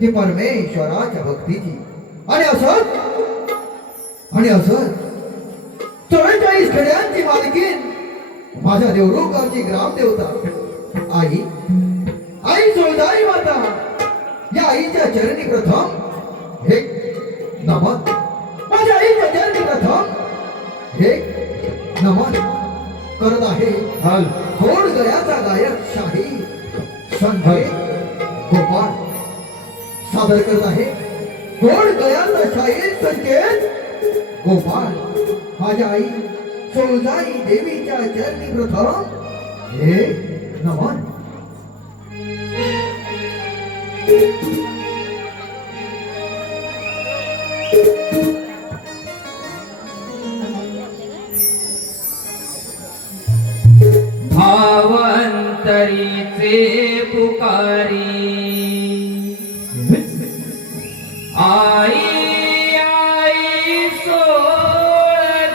ती परमेश्वराच्या भक्तीची. आणि असंच 44 खेड्यांची मालकीन माझ्या देवरुगाची ग्रामदेवता आई सोळदाई माता, या आईच्या चरणी प्रथम एक नमन. माझ्या आईच्या चरणी प्रथम एक नमन करत आहे. गोड गळ्याचा गायक शाही संजय गोपाळ सादर करत आहे. गोड गळ्याचा शाहीर संकेत गोपाळ. माझ्या आई सोळजाई देवीच्या चरणी प्रथम हे नमन. भावंतरीचे पुकारी आई आई सोळदाई,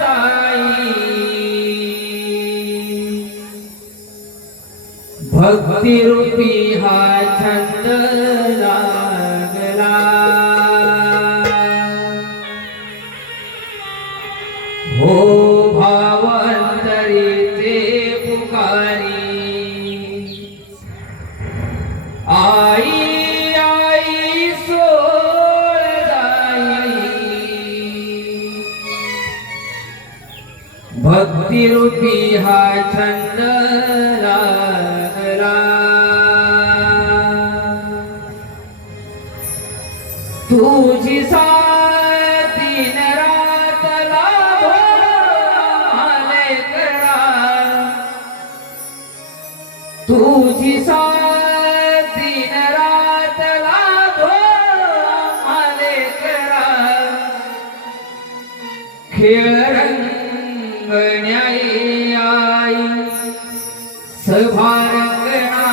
भक्ती रूपी हा छंद लागला. हो भावंतरीचे पुकारी आई आई सोळदाई, भक्ती रूपी हा छंद लागला. तुझी साथ दिन रात लाभो लेकरा, तुझी साथ दिन रात लाभो लेकरा. खेळ रंगण्याई आई सभा रंगणा,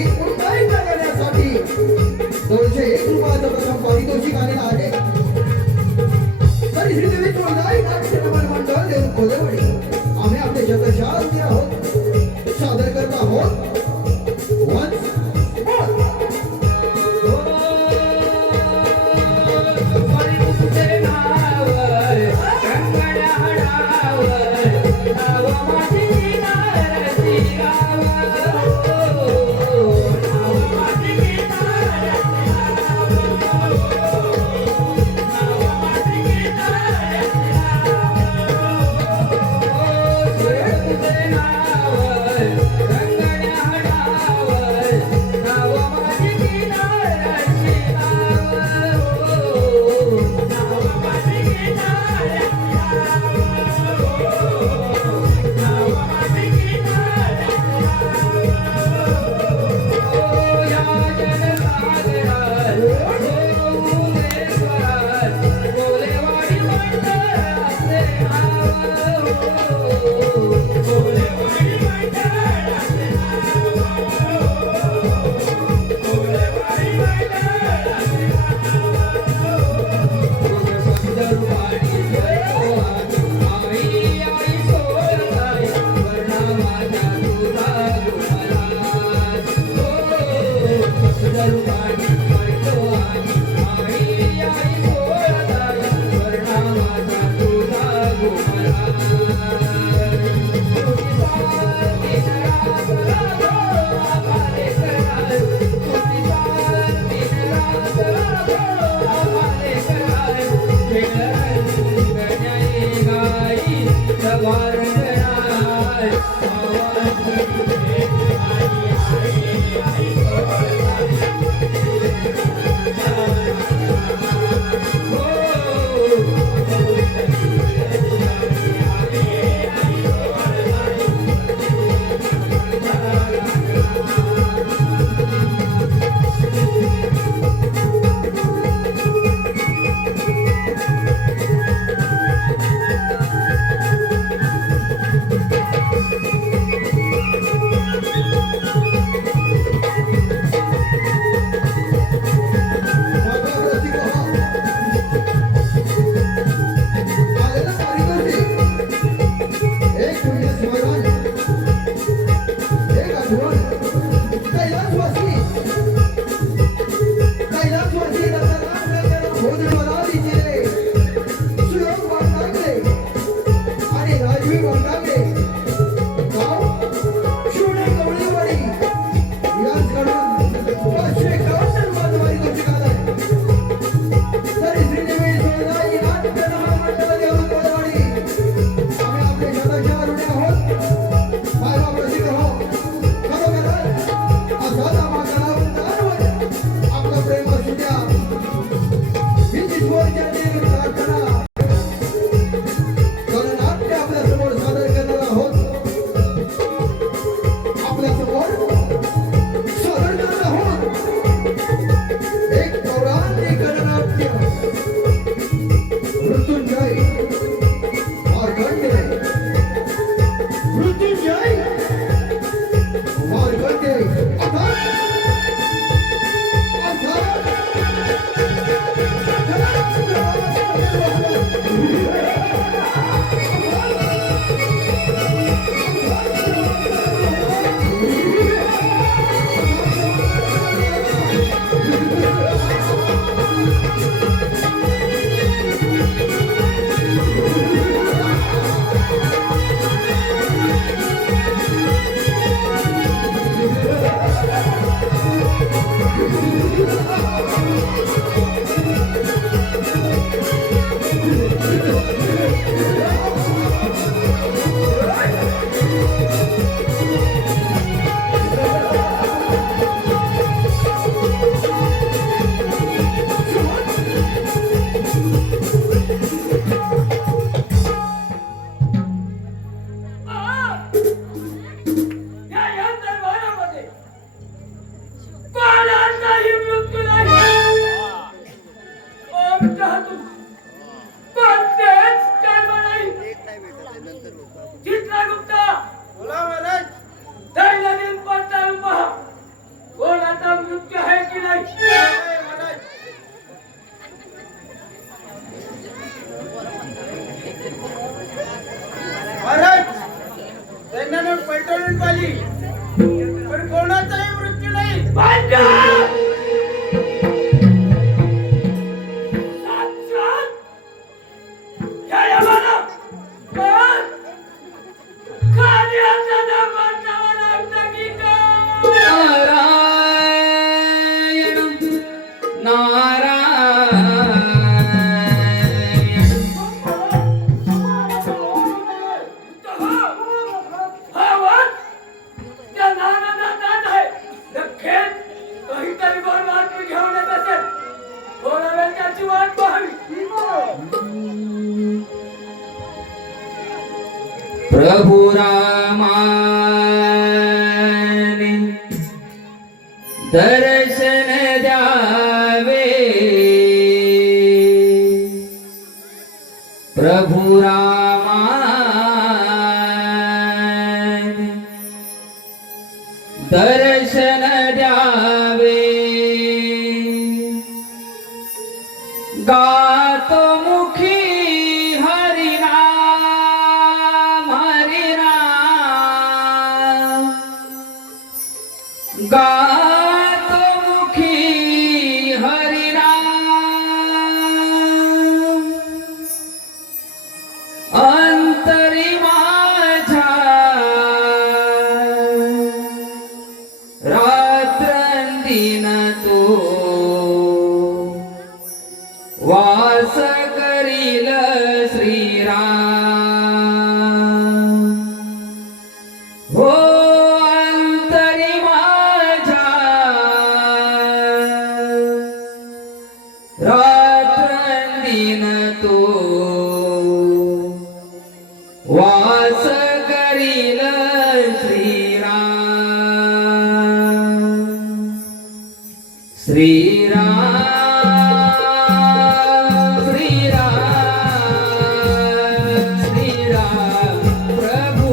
संगीत पुनर्जीवित करण्यासाठी 201 रुपयाचं प्रथम पारितोषिक आलेलं आहे. तरी श्रीदेवी सोळदाई नाट्य नमन मंडळ देऊन कोलेवाडी आम्ही आपले शतशः आभारी आहोत. सादर करत आहोत Once more. Thank you. विद्या साक्षात या यमाला पण कार्याचा दमन जावं लागतं की काय? नारायण नारायण प्रभु रामाने दर्शन द्यावे प्रभु रामाने दर्शन द्यावे गातो मुखी हरिनाम हरिनाम गातो मुखी हरिनाम अंतरी माझ्या रात्रंदिन तो वास करील श्रीराम हो अंतरी माझ्या रात्रंदिन तो वास करील श्रीराम श्रीराम प्रभु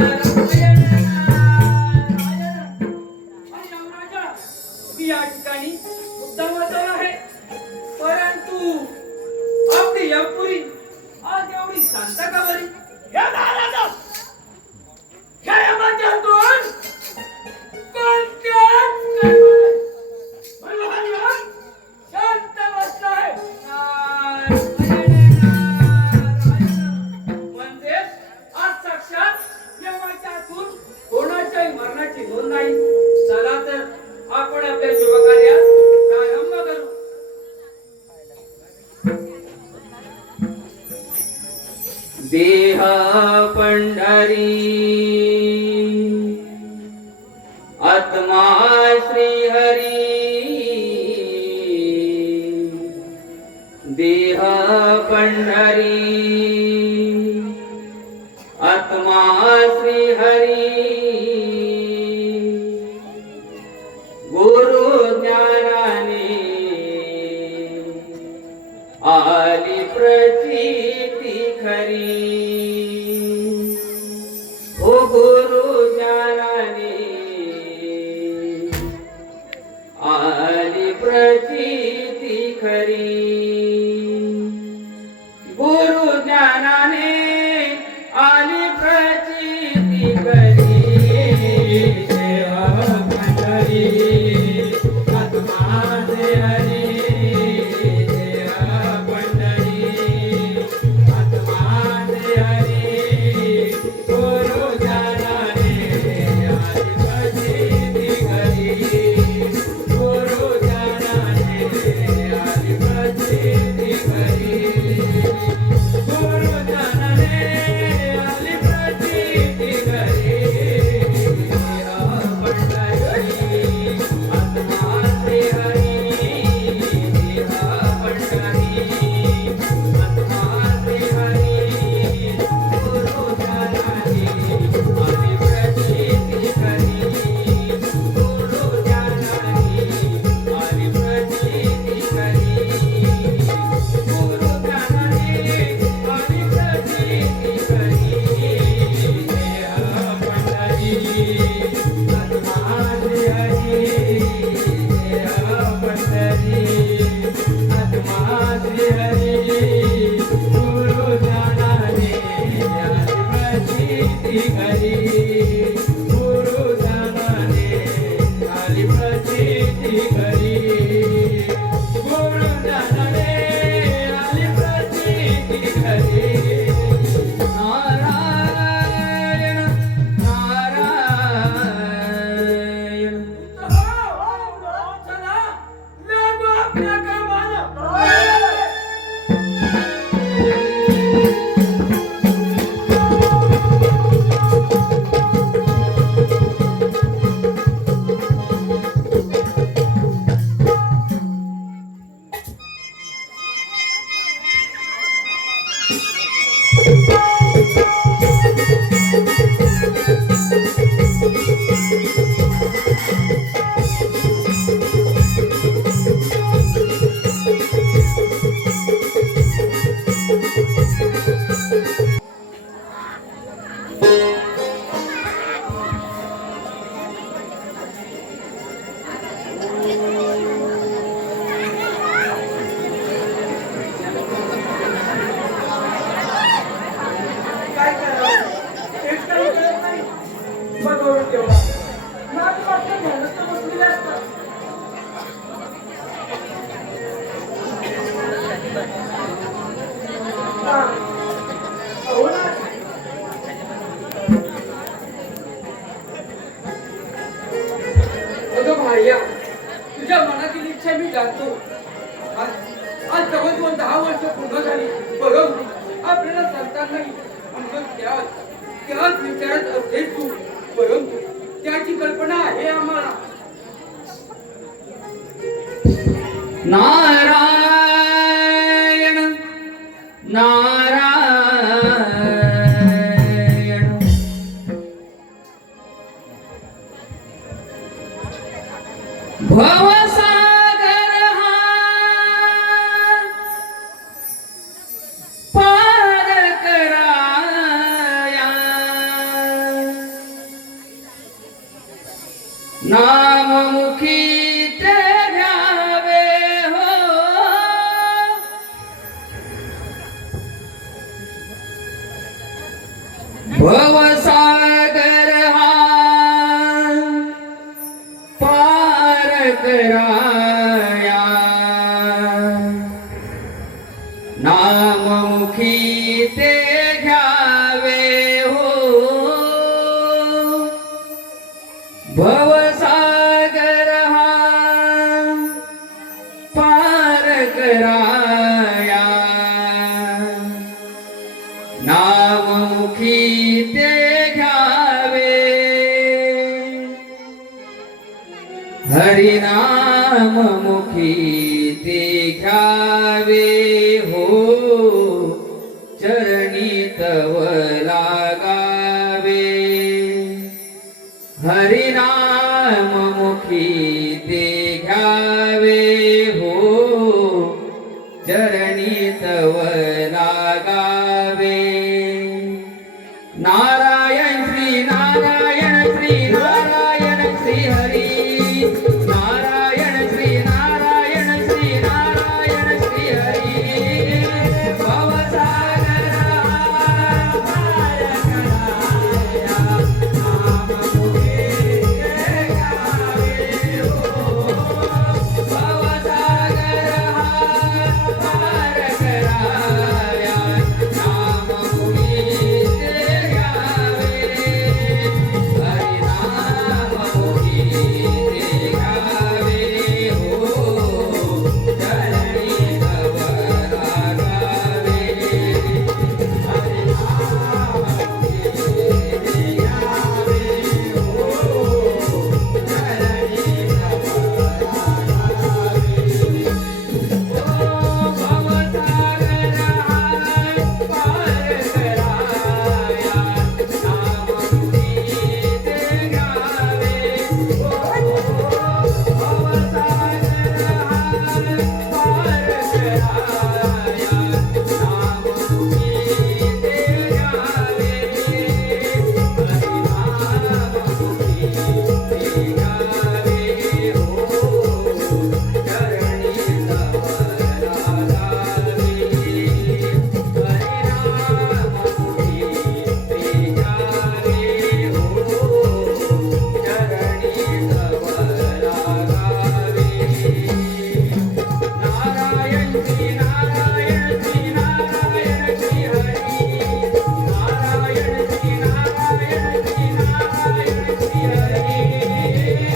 आणि यमराजा, मी या ठिकाणी मुद्दाम वाचवला आहे, परंतु आपली यमपुरी आज एवढी शांत का बरी? या महाराजा, ह्या यमाच्यातून कोणत्याच कर्माला भगवान शांत बसलाय. म्हणजे आज साक्षात यमाच्या हातून कोणाच्याही मरणाची नोंद नाही. चला तर आपण आपल्या शुभकार्यास प्रारंभ करू. देह पंढरी आत्मा श्री हरी. देह पंढरी आत्मा श्री हरी. गुरु ज्ञानाने आली प्रचिती खरी. ओ गुरु ज्ञानाने आली प्रचिती खरी. गुरु ज्ञानाने आली प्रचिती खरी. देवा पंढरी आत्मा श्री हरी. देवा पंढरी आत्मा श्री हरी. गुरु ज्ञानाने आली प्रचिती खरी. गुरु ज्ञानाने आली प्रचिती खरी. गुरु ज्ञानाने आली प्रचिती खरी. देवा पंढरी आत्मा श्री हरी. देवा पंढरी आत्मा श्री हरी. गुरु ज्ञानाने आली प्रचिती खरी. गुरु ज्ञानाने आली प्रचिती खरी. गुरु ज्ञानाने आली प्रचिती खरी. देवा पंढरी आत्मा श्री हरी. देवा पंढरी आत्मा श्री हरी. गुरु ज्ञानाने आली प्रचिती खरी. गुरु ज्ञानाने आली प्रचिती खरी. गुरु ज्ञानाने आली प्रचिती खरी. नारायण नारायण. चला लागू आपल्या कामाला. काय करावं? तेच काही कळत नाही. बघावं तेवढा. नाक वाटलं ध्यानात तर बसलेले असतात. हा. हो ना. अगं भाया, तुझ्या मनातील इच्छा मी जाणतो. आज आज जवळजवळ 10 वर्ष पूर्ण झाली, परंतु आपल्याला संतान नाही. म्हणजे त्याच विचारात असेल तू, परंतु त्याची कल्पना आहे आम्हाला. नारायण नारायण. भवसागर हा पार कराया. नाममुखी ते घ्यावे हो भवसागर हा पार कराया नाममुखी ते घ्यावे हो भवसागर हा पार कराया नाममुखी ते घ्यावे हरिनाममुखी ते घ्यावे हो चरणी तव लागावे हरिनाममुखी ते घ्यावे हो चरणी तव लागावे नारायण श्री नारायण श्री नारायण श्री हरी नारायण श्री नारायण श्री नारायण श्री हरी भवसागर पार कराया नाममुखी ते घ्यावे हो भवसागर पार कराया नाममुखी ते घ्यावे हरिनाममुखी ते घ्यावे हो चरणी तव लागावे नारायण श्री नारायण श्री नारायण श्री हरी नारायण श्री नारायण श्री नारायण श्री हरी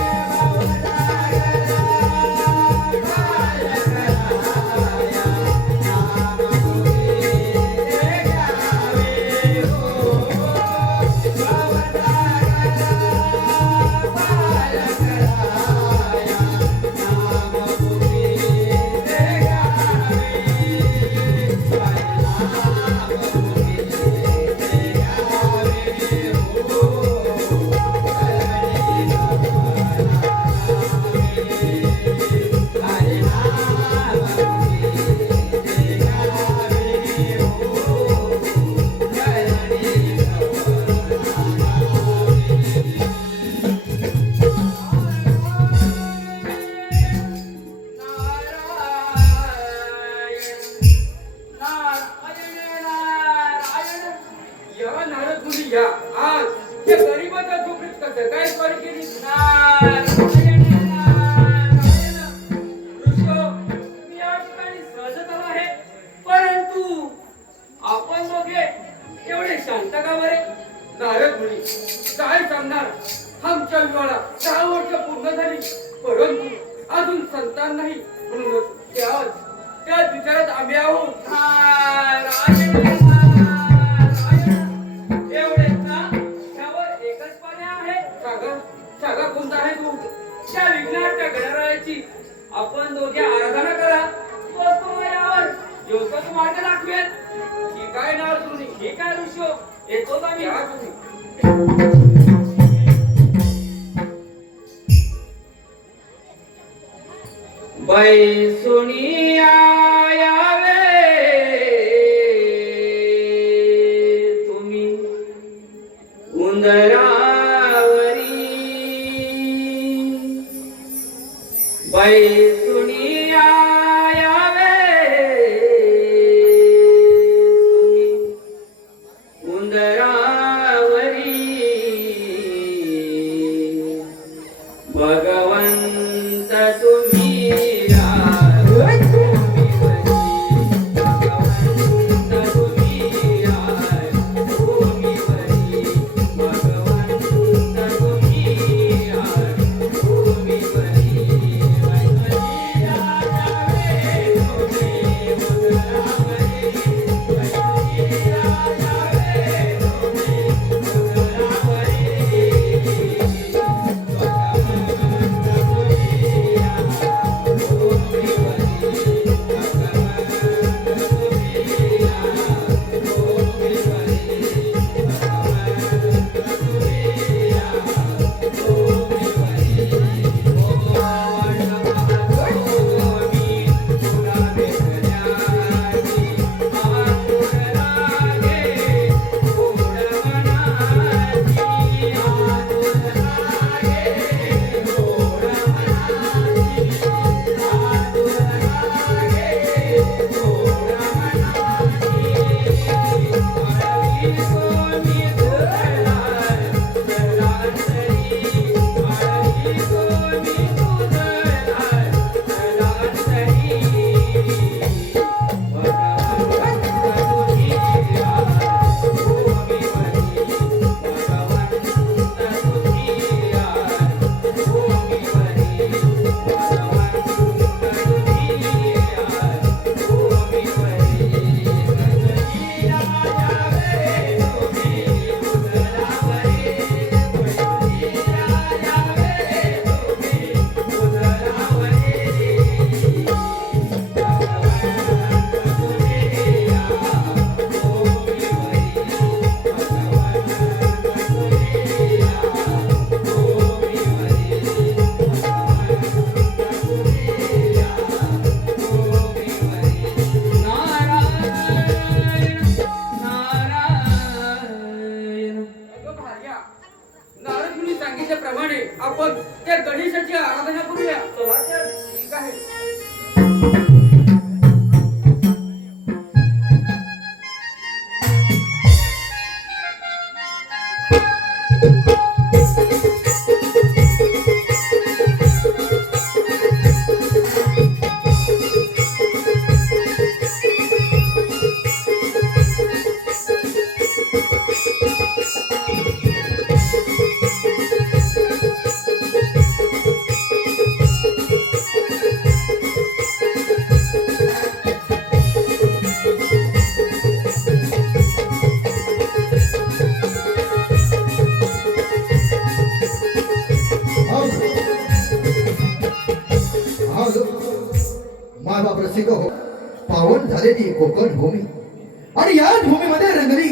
या नारद मुनी या आज त्या गरीबाच्या झोपडीत कसं काय स्वारी केली मी या ठिकाणी सहजच आलो आहे परंतु आपण दोघे एवढे शांत का बरे नारद मुनी काय सांगणार आमच्या विवाहाला 6 वर्ष पूर्ण झाली परंतु अजून संतान नाही म्हणून त्याच विचारात आम्ही आहोत एवढेच ना त्यावर एकच पाणी आहे सागा कोणता आहे तो त्या विघ्नाच्या गणरायाची आपण दोघे आराधना करा तोच तुम्हाला यावर योग्य मार्ग दाखवेल ठीक आहे नारद मुनी ठीक आहे ऋषो येतो आम्ही या तुम्ही बैसुनी आयावे तुम्ही उंदरावरी पैसुनिया यावे उंदरावरी भगवंत तुम्ही यावे. भगवंत तुम्ही यावे. भूमीवरी भगवंत तुम्ही यावे. भूमीवरी पैसुनिया यावे तुम्ही उंदरावरी. पैसुनिया यावे तुम्ही अगं भार्या, नारद मुनी सांगितल्याप्रमाणे आपण त्या गणेशाची आराधना करूया. ठीक आहे. मायबाप रसिक हो, पावन झालेली कोकण भूमी आणि याच भूमीमध्ये रंगली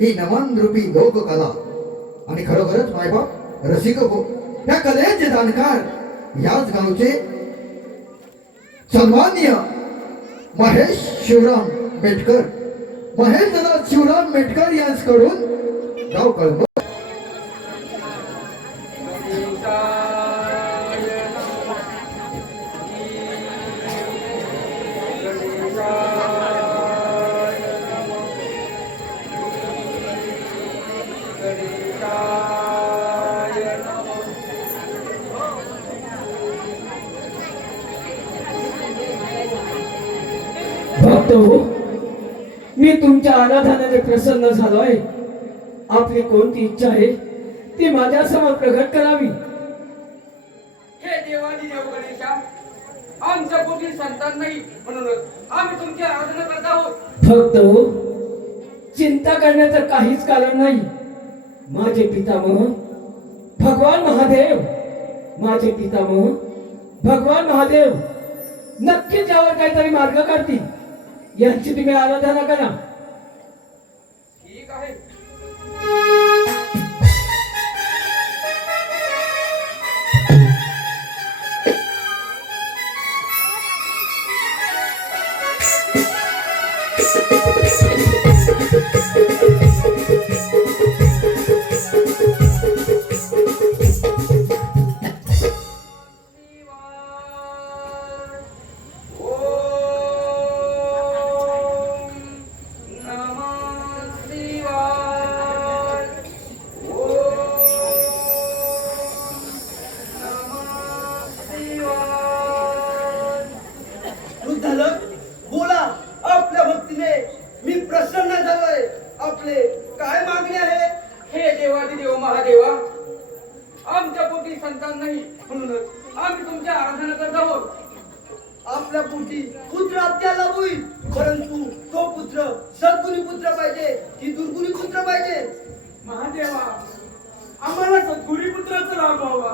ही नमन रूपी लोककला. आणि खरोखरच मायबाप रसिक हो, या कलेचे जाणकार याच गावचे सन्माननीय महेश शिवराम मेटकर, महेश दादा शिवराम मेटकर यांच्याकडून गाव कळंब भक्त हो, मी तुमच्या आराधनाने प्रसन्न झालोय. आपली कोणती इच्छा आहे ती माझ्या समोर प्रगट करावी. हे देवादी देव गणेशा, आमच्या पोटी संतान नाही म्हणूनच आम्ही तुमची आराधना करत आहोत. भक्त हो, चिंता करण्याचं काहीच कारण नाही. माझे पितामह भगवान महादेव, माझे पितामह भगवान महादेव नक्कीच यावर काहीतरी मार्ग काढतील. यांची तुम्ही आराधना करा. ठीक आहे. आदिदेव महादेवा, आमच्या पोटी संतान नाही म्हणूनच आम्ही तुमच्या आराधना करत आहोत. आपल्या पोटी पुत्र आपल्याला होईल, परंतु तो पुत्र सद्गुणी पुत्र पाहिजे की दुर्गुणी पुत्र पाहिजे? महादेवा, आम्हाला सद्गुणी पुत्राचा लाभ व्हावा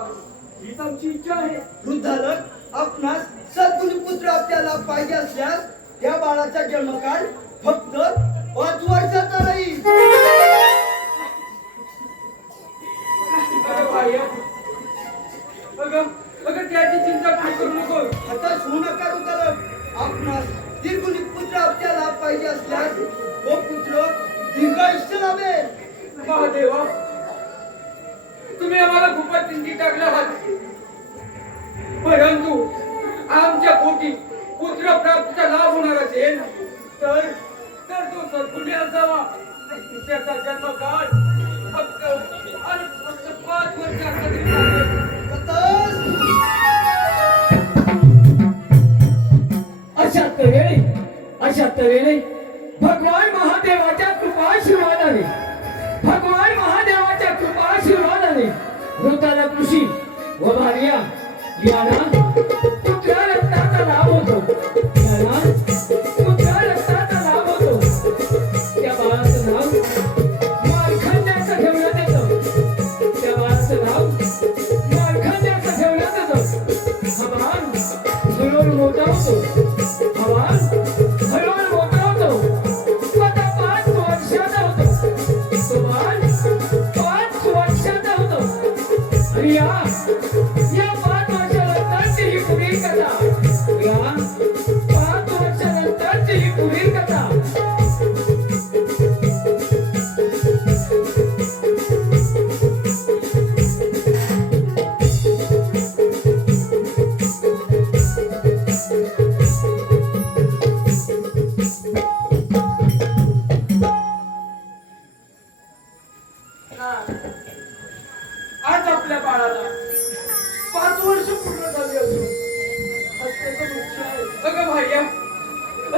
हीच आमची इच्छा आहे. वृद्धालक, आपणास सद्गुणी पुत्र आपल्याला पाहिजे असल्यास त्या बाळाचा जन्मकाळ फक्त 5 वर्षाचा राहील. त्याची चिंता काय करू नको. आता होऊ नका वृद्धालक. आपणास दीर्घुणी पुत्र आपल्याला पाहिजे असल्यास तो पुत्र दीर्घायुष्य लाभेल. महादेवा, तुम्ही आम्हाला खूपच चिंतित टाकला आहात, परंतु आमच्या पोटी पुत्र प्राप्तीचा लाभ होणार असेल तर तो सद्गुणी असावा. त्याचा जन्मकाळ फक्त 5 वर्षाचा तरी चालेल. अशा तऱ्हेने भगवान महादेवाच्या कृपाशीर्वादाने वृद्धालक ऋषी व भार्या यांना पुत्र रत्नाचा लाभ होतो. त्या बाळाचं नाव मार्कंड्याचं ठेवण्यात येतं. हा बाळ हळूहळू मोठा होतो. आता 5 वर्षाचा होतो. तो बाळ 5 वर्षाचा होतो. आणि या 5 वर्षानंतरची ही पुढील कथा. या 5 वर्षानंतरची ही पुढील कथा. आज आपल्या बाळाला 5 वर्ष पूर्ण झाली असून आज त्याचं दुःख आहे. अगं भार्या,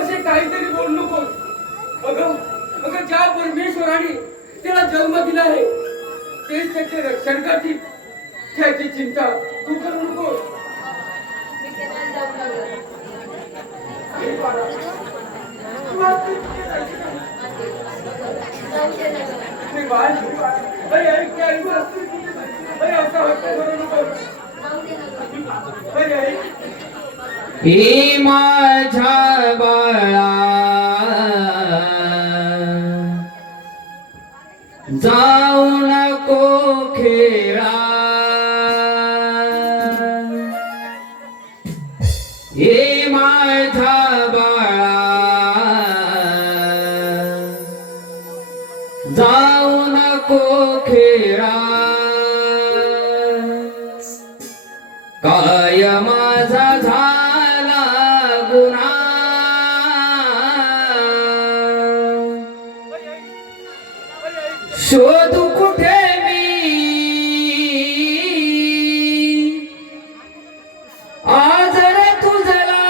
असे काहीतरी बोल नको. अगं ज्या परमेश्वराने त्याला जन्म दिला आहे तेच त्याचे रक्षण करतील. त्याची चिंता तू करू नको. हे माझ्या बाळा, जाऊ नको खेळा. हे माझ्या बाळा, जाऊ नको खेळा. काय माझा झाला गुन्हा, शोधू कुठे मी आज रे तुझला.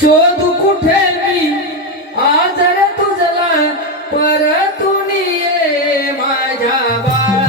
शोधू कुठे मी आज रे तुझला. परतून ये माझ्या बाळा.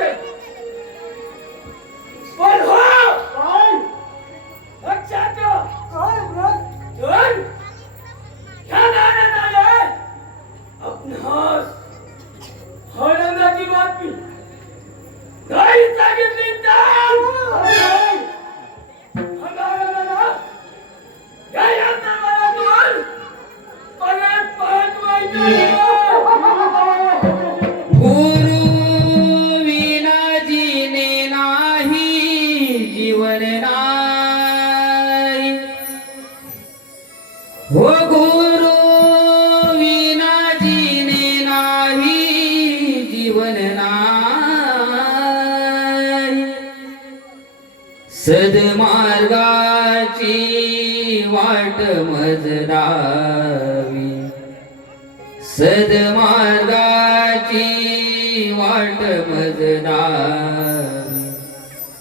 असेल. पण हो लक्षात ठेव. धन ह्या नाण्यात आले आपणास आनंदाची बातमी नाही सांगितली तर या नावातून परत परत व्हायचं. गुरु विना जीने नाही जीवन नाही. हो गुरु विना जीने नाही जीवन नाही. सद्मार्गाची वाट मज लावी. सद्मार्गाची वाट मज लावी.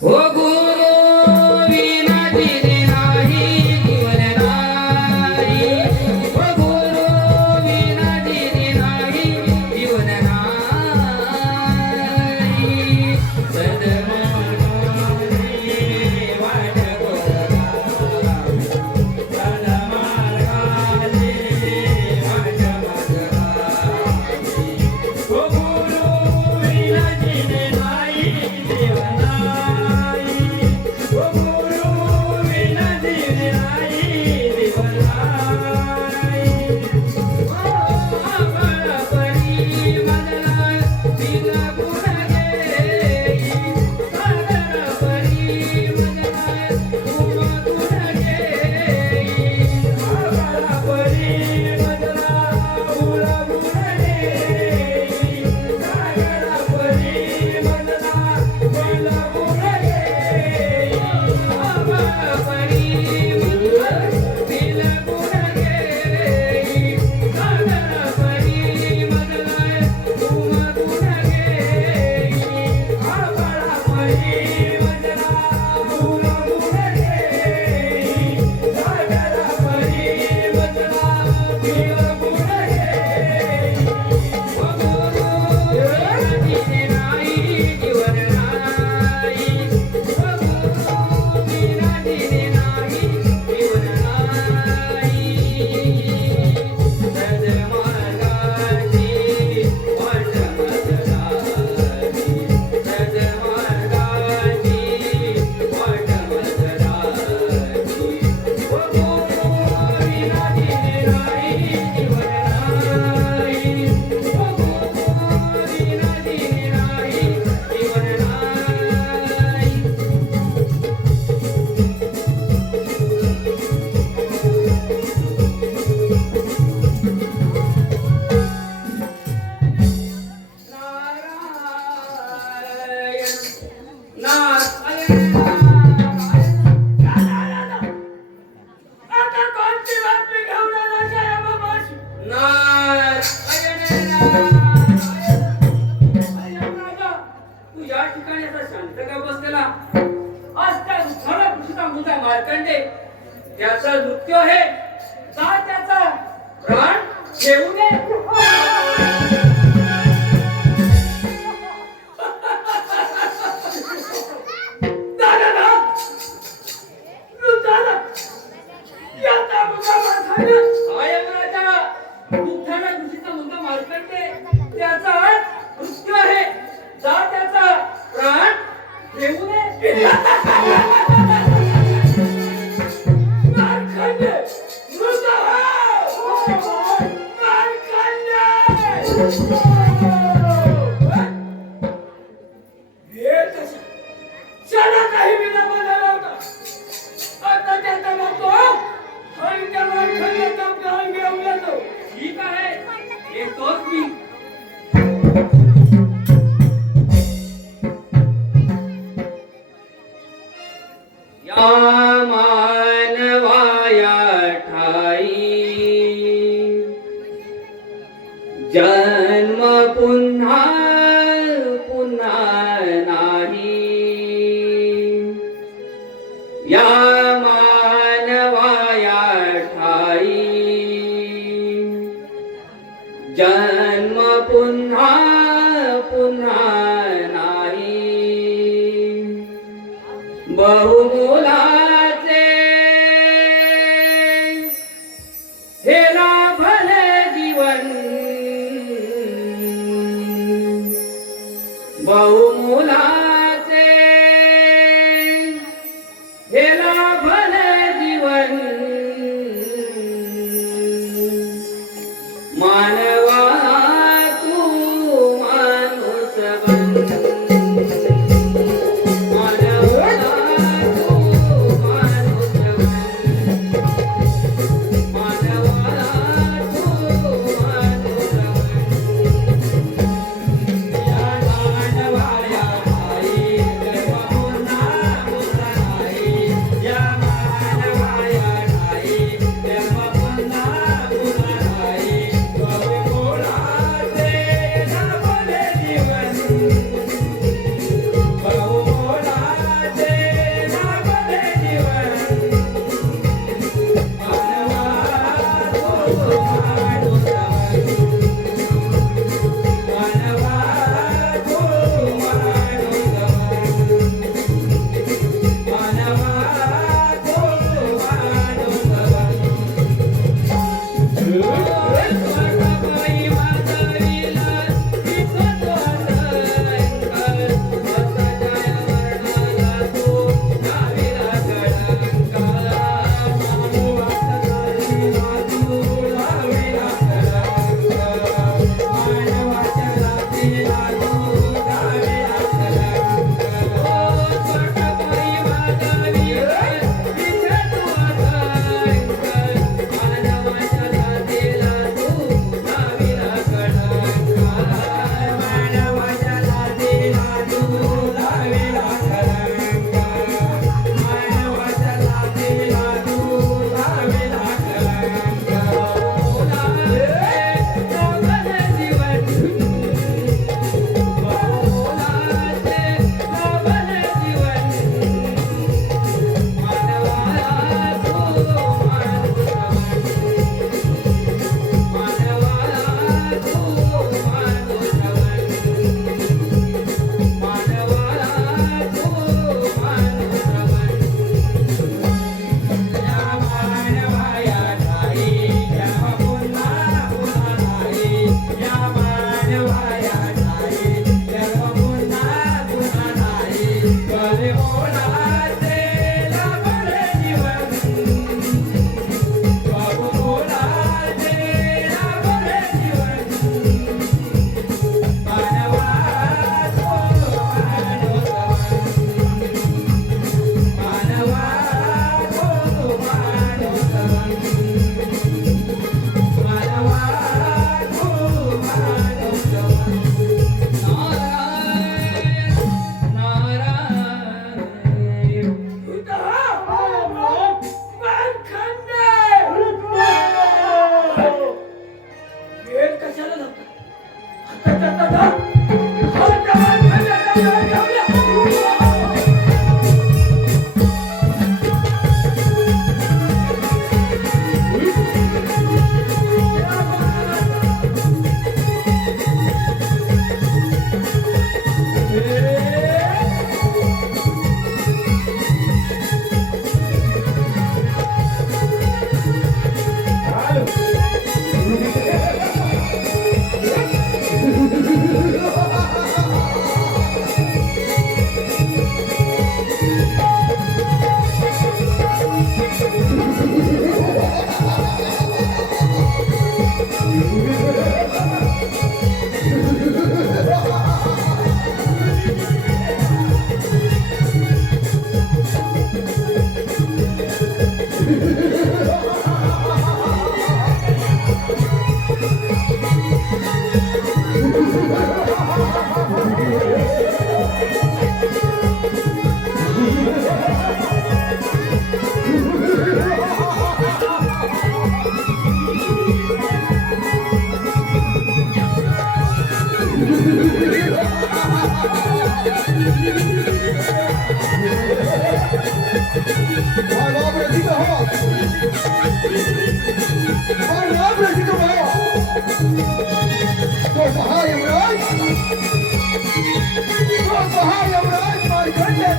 हो गुरु विना जीने नाही जीवन नाही. हो गुरु विना जीने नाही जीवन नाही. सद्मार्गाची वाट मज लावी. सद्मार्गाची वाट मज लावी. हो गुरु विना जीने नाही जीवन नाही. हो गुरु विना जीने नाही जीवन नाही. आभाळापरी मजला तिला गुण घेई. सागरापरी मजला उमा गुण घेई. आभाळापरी मजला उला गुण घेई. सागरापरी मजला उला गुण घेई. आभाळापरी मजला तिला गुण घेई. सागरापरी मजला उमा गुण घेई. आभाळापरी मजला उला गुण घेई. सागरापरी मजला तिला गुण घेई. हो गुरु जीने नाही जीवन नाही. हो गुरु विना जीने नाही जीवन नाही. सद्मार्गाची वाट मज लावी. सद्मार्गाची वाट मज लावी. हो गुरु विना जीने नाही जीवन नाही. हो गुरु विना जीने नाही जीवन नाही. नारायण आता कोणती बातमी घेऊन आला काय बाबाशी? तू या ठिकाणी असा शांत का बसलेला? आज त्या उठाला कृषीचा मुलगा मार्कंडे त्याचा मृत्यू आहे का त्याचा प्राण घेऊ नये? त्याचा मृत्यू आहे जा त्याचा प्राण घेऊ नये. मार्कंडे मृत हो. मार्कंडे बहुमोलाचे हे लाभले जीवन बहुमोलाचे हे लाभले जीवन मानवा तू माणूस बन मानवा तू माणूस बन मानवा तू माणूस बन या मानवाया आई कर्मपूर्णा मुद्रा आई या मानवाया आई कर्मपूर्णा मुद्रा आई बहुमोलाचे लाभले जीवन बहुमोलाचे लाभले जीवन मानवा तू माणूस बन मानवा तू माणूस बन मानवा तू सहाय्यम राज मार्कंडेय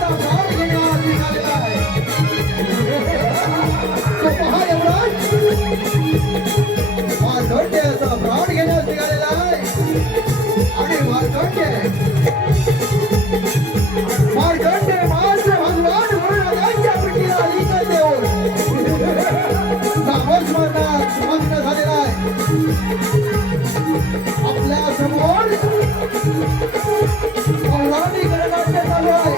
राणी करण्याचे चालू आहे.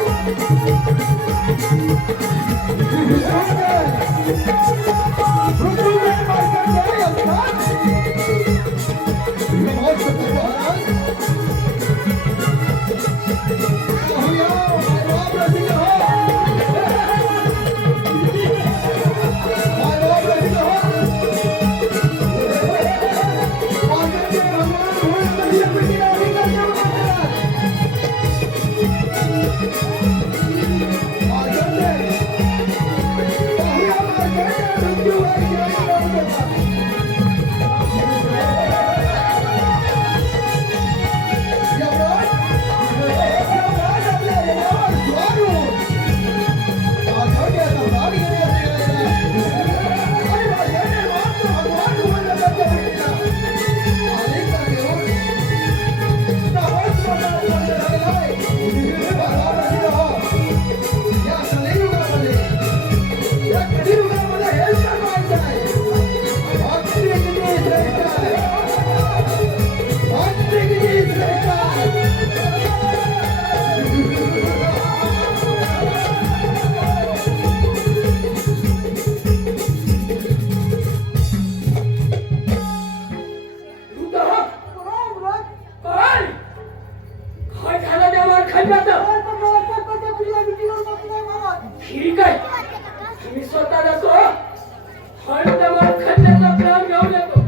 मृत्युंजय मार्कंडेय असतात. यमराज महाराज. पाहूया, मायबाप रसिक हो. मायबाप रसिक हो. मार्कंडेय भगवान भोळेनाथाच्या पिंडीला अधिकार देऊ नका. मार्कंडेय. पाहूया, मार्कंडेय मृत्यूवर खेळायला लावू नका. यमराज. यमराज आपल्या यमावर स्वार हो. मार्कंडेयाचा प्राण घेण्यात निघालेला. आणि मार्कंडेय मात्र भगवान भोळेनाथाच्या पिंडीला अधिकार देऊन सहस्र झालेला आहे. मायबाप रसिक हो. या कलियुगामध्ये, या कलियुगामध्ये हेच सांगायचं आहे. भक्ती किती श्रेष्ठ आहे. भक्ती किती श्रेष्ठ आहे. काय झालं त्या मारखांड्याचं? ठीक आहे, मी स्वतः जातो आणि त्या मारखांड्याचा प्राण घेऊन येतो.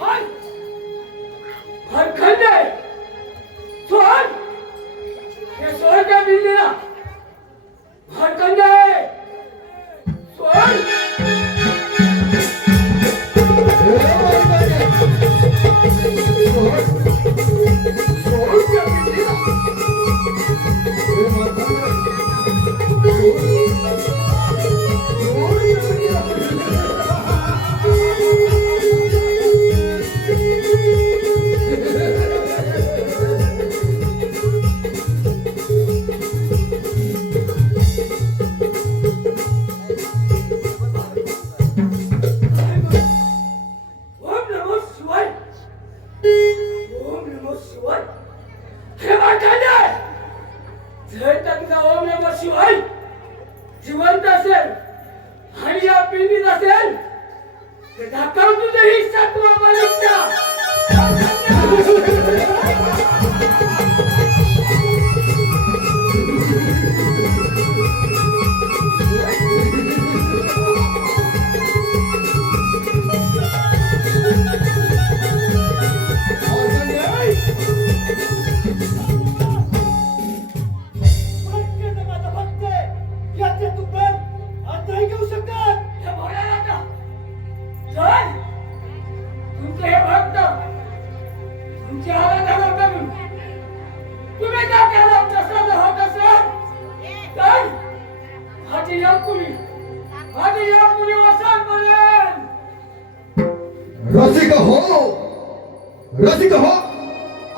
हाय! मारखांडे! सोड! हे सोड त्या बिल्लीला! मारखांडे! सोड! ओम नमो शिवाय! ओम नमो शिवाय! हे मारखांडे! जर का तुझा ओम नमो शिवाय जिवंत असेल आणि या पिंडीत असेल तर दाखव तुझं ही सत्व परीक्षा. हे भोळेनाथ! जय! तुमचे हे भक्त तुमची आराधना करून तुम्ही का केलं प्रसन्न होत असेल तर माझी यापुरी वसन बनेल. रसिक हो.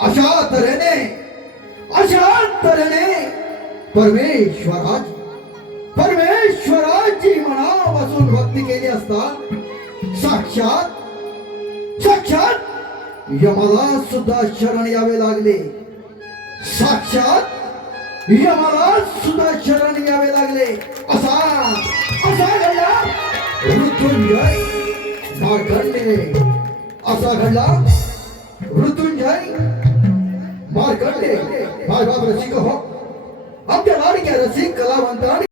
अशा तऱ्हेने परमेश्वराची मनापासून भक्ती केली असता साक्षात यमाला सुद्धा शरण यावे लागले. साक्षात यमाला सुद्धा शरण यावे लागले. असा घडला मृत्युंजय मार्कंडेय. असा घडला मृत्युंजय मार्कंडेय. मायबाप रसिक हो. आमच्या लाडक्या रसिक कलावंत